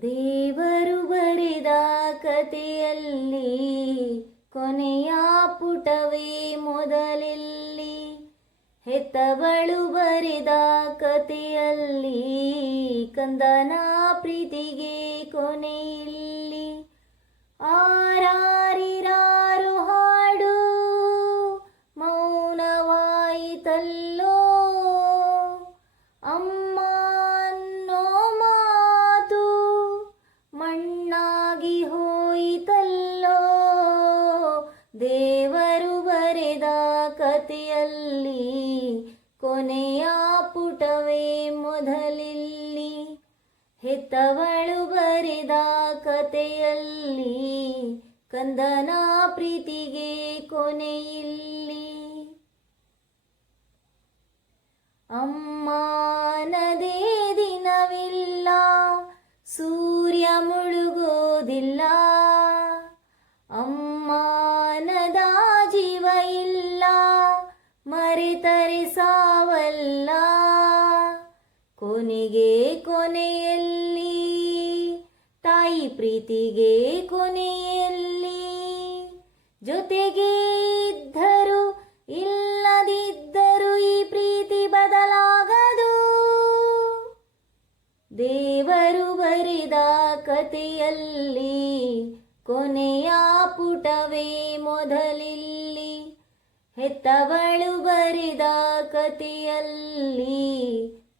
ದೇವರು ಬರೆದ ಕಥೆಯಲ್ಲಿ ಕೊನೆಯ ಪುಟವೇ ಮೊದಲಲ್ಲಿ. ಹೆತ್ತವಳು ಬರೆದ ಕಥೆಯಲ್ಲಿ ಕಂದನ ಪ್ರೀತಿಗೆ ಕೊನೆಯಿಲ್ಲಿ. ಆರಾರಿರಾರು ಹಾಡು ಮೌನವಾಯಿತಲ್ಲೋ, ಅಮ್ಮ ಅನ್ನೋ ಮಾತು ಮಣ್ಣಾಗಿ ಹೋಯಿತಲ್ಲೋ. ದೇವರು ಬರೆದ ಕಥೆಯಲ್ಲಿ ಕೊನೆಯ ಪುಟವೇ ಮೊದಲಿಲ್ಲಿ. ಹೆತ್ತವಳು ಬರೆದ ಕಥೆಯಲ್ಲಿ ಕಂದನ ಪ್ರೀತಿಗೆ ಕೊನೆಯಿಲ್ಲಿ. ಅಮ್ಮನದೇ ದಿನವಿಲ್ಲ, ಸೂರ್ಯ ಮುಳುಗೋದಿಲ್ಲ. ಅಮ್ಮನದ ಜೀವ ಇಲ್ಲ, ಮರೆತರೆ ಸಾವಲ್ಲ. ಕೊನೆಗೆ ಕೊನೆಯಲ್ಲಿ ತಾಯಿ ಪ್ರೀತಿಗೆ ಕೊನೆಯಲ್ಲಿ. ಜೊತೆಗೆ ಇದ್ದರು ಇಲ್ಲದಿದ್ದರು ಈ ಪ್ರೀತಿ ಬದಲಾಗದು. ದೇವರು ಬರೆದ ಕಥೆಯಲ್ಲಿ ಕೊನೆಯ ಪುಟವೇ ಮೊದಲಿಲ್ಲಿ. ಹೆತ್ತವಳು ಬರೆದ ಕಥೆಯಲ್ಲಿ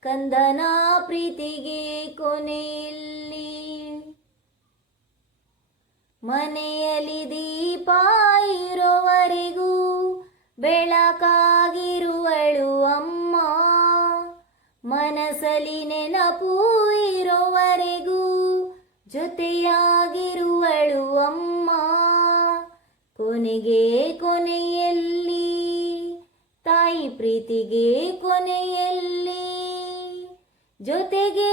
ಕಂದನ ಪ್ರೀತಿಗೆ ಕೊನೆಯಿಲ್ಲಿ. ಮನೆಯಲ್ಲಿ ದೀಪ ಇರೋವರೆಗೂ ಬೆಳಕಾಗಿರುವಳು ಅಮ್ಮ. ಮನಸ್ಸಲ್ಲಿ ನೆನಪು ಇರೋವರೆಗೂ ಜೊತೆಯಾಗಿರುವಳು ಅಮ್ಮ. ಕೊನೆಗೆ ಕೊನೆಯಲ್ಲಿ ತಾಯಿ ಪ್ರೀತಿಗೆ ಕೊನೆಯಲ್ಲಿ. ಜೊತೆಗೆ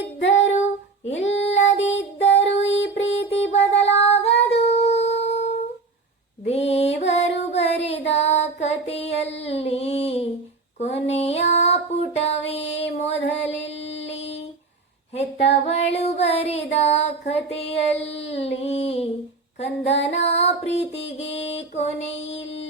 ಇದ್ದರು ಇಲ್ಲದಿದ್ದರು ಈ ಪ್ರೀತಿ ಬದಲಾಗದು. ದೇವರು ಬರೆದ ಕಥೆಯಲ್ಲಿ ಕೊನೆಯ ಪುಟವೇ ಮೊದಲಿಲ್ಲಿ. ಹೆತ್ತವಳು ಬರೆದ ಕಥೆಯಲ್ಲಿ ಕಂದನ ಪ್ರೀತಿಗೆ ಕೊನೆಯಿಲ್ಲ.